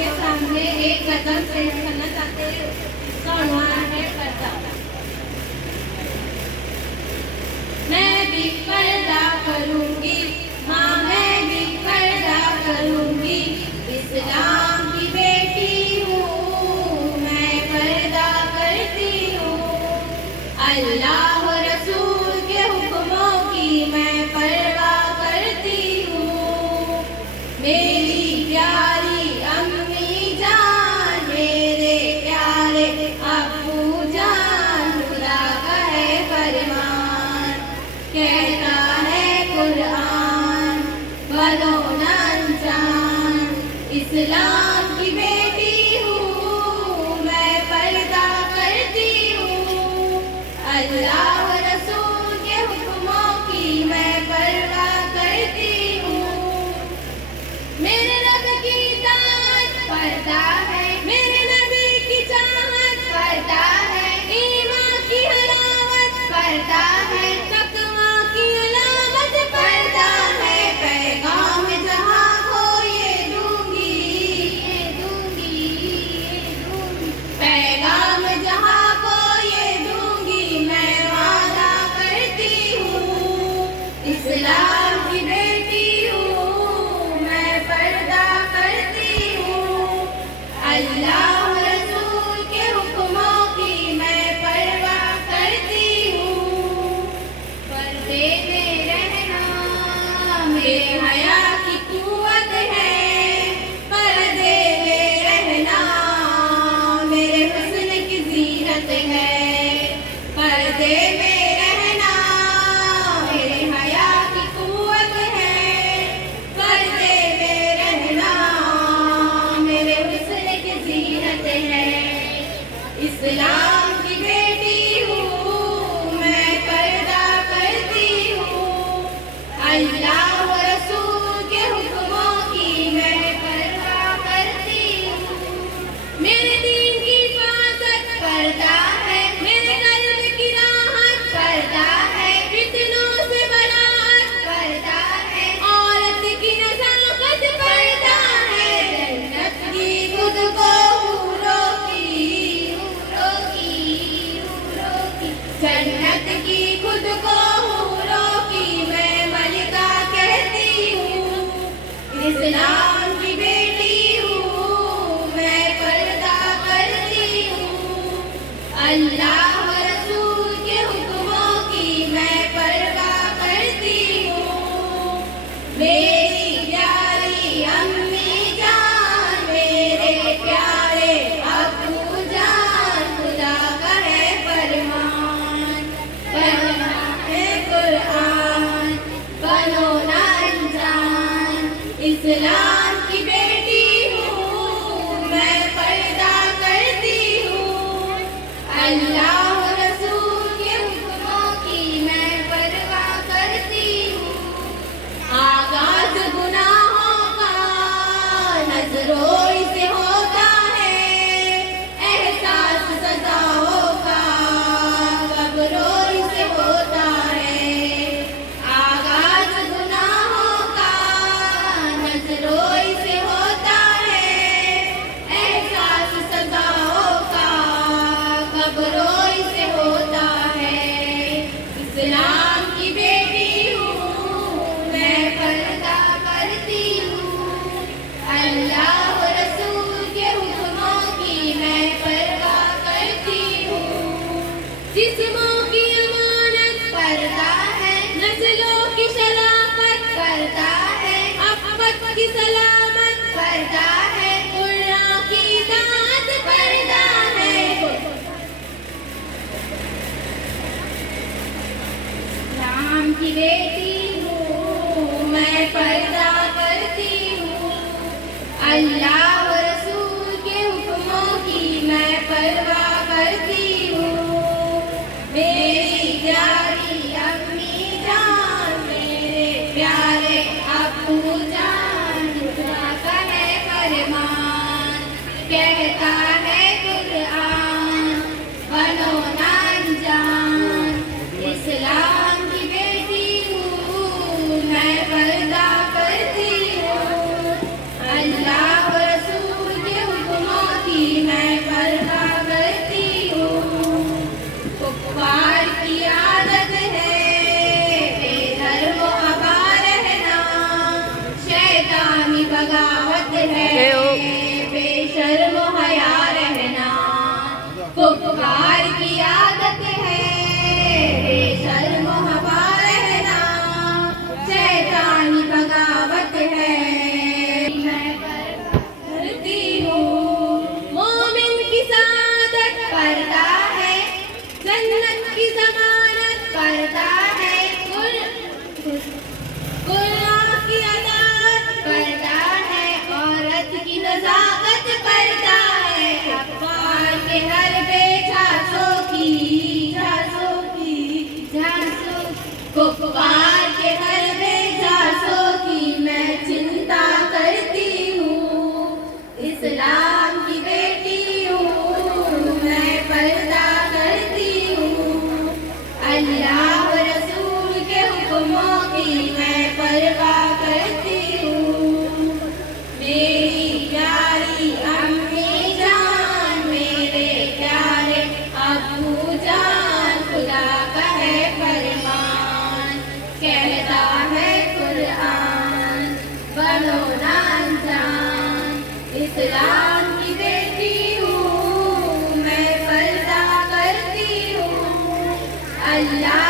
کے سامنے ایک قدم پیش کرنا چاہتے ہیں، اس کا عنوان ہے پردہ۔ میں بھی پردہ کروں گی، ہاں میں بھی پردہ کروں گی، اسلام کی بیٹی ہوں، میں پردہ کرتی ہوں، اللہ رسول کے حکموں کی میں پرواہ کرتی ہوں، میری پیاری امی جان، میرے پیارے ابو جان، خدا کا ہے فرمان، کہتا ہے قرآن، بنو نہ انجان، اسلام کی بیٹی ہوں، میں پردہ کرتی ہوں، اللہ رسول کے حکموں کی میں پرواہ کرتی ہوں، میرے رب کی طاعت پردہ ہے، میرے نبی کی چاہت پردہ ہے، ایمان کی حلاوت پردہ ہے، تقویٰ کی علامت پردہ ہے، پیغام جہاں کو یہ دوں گی، پیغام جہاں کو یہ دوں گی، میں وعدہ کرتی ہوں، اسلام کی بیٹی ہوں، میں پردہ کرتی ہوں، اللہ رسول کے حکموں کی میں پرواہ کرتی ہوں، پردے میں رہنا میرے حیا کی قوت ہے، پردے میں رہنا میرے حسن کی زینت ہے، پردے میں رہنا میرے حیا کی قوت ہے، پردے میں رہنا میرے حسن کی زینت ہے، اسلام کی بیٹی ہوں، میں پردہ کرتی ہوں، اللہ رسول کے حکموں کی میں پرواہ کرتی ہوں، میرے دین کی حفاظت پردہ ہے، میرے قلب کی راحت پردہ ہے، فتنوں سے براعت پردہ ہے، عورت کی نزاکت پردہ ہے، جنت کی خود کو حوروں کی، جنت کی خود کو حوروں کی میں ملکہ کہتی ہوں، اسلام کی بیٹی ہوں، میں پردہ کرتی ہوں، اللہ رسول کے حکموں کی میں پرواہ کرتی ہوں، میری پیاری امی جان، میرے پیارے ابو جان، خدا کا ہے فرمان، پڑھنا ہے قرآن، بنو نہ انجان، اسلام کی بیٹی ہوں، میں پردہ کرتی ہوں، اللہ رسول کے حکموں کی میں پرواہ کرتی ہوں، آغاز گناہوں کا نظروں سے ہوتا ہے، احساس سزاؤں کا قبروں سے ہوتا ہے، آغاز گناہوں کا نظروں سے ہوتا ہے، احساس سزاؤں کا قبروں سے ہوتا ہے، اسلام کی بیٹی ہوں، میں پردہ کرتی ہوں، اللہ رسول کے حکموں کی میں پرواہ کرتی ہوں، جسموں کی امانت پردہ ہے، نسلوں کی شرافت پردہ ہے، عفت کی سلامت پردہ ہے، قرآن کی اطاعت پردہ ہے، رام کی بیٹی ہوں، میں پردہ کرتی ہوں، اللہ رسول کے حکموں کی میں پرواہ کرتی ہوں، میری پیاری امی جان، میرے پیارے ابو جان، خدا کا ہے فرمان، کہتا ہے قرآن، بنو نہ انجان، اسلام کی بیٹی ہوں، میں پردہ کرتی ہوں، اللہ رسول اللہ و رسول کے حکموں کی میں پرواہ کرتی ہوں. میری پیاری امی جان، میرے پیارے ابو جان، خدا کا ہے فرمان، کہتا ہے قرآن، بنو نہ انجان. اسلام کی بیٹی ہوں میں، پردہ کرتی ہوں. اللہ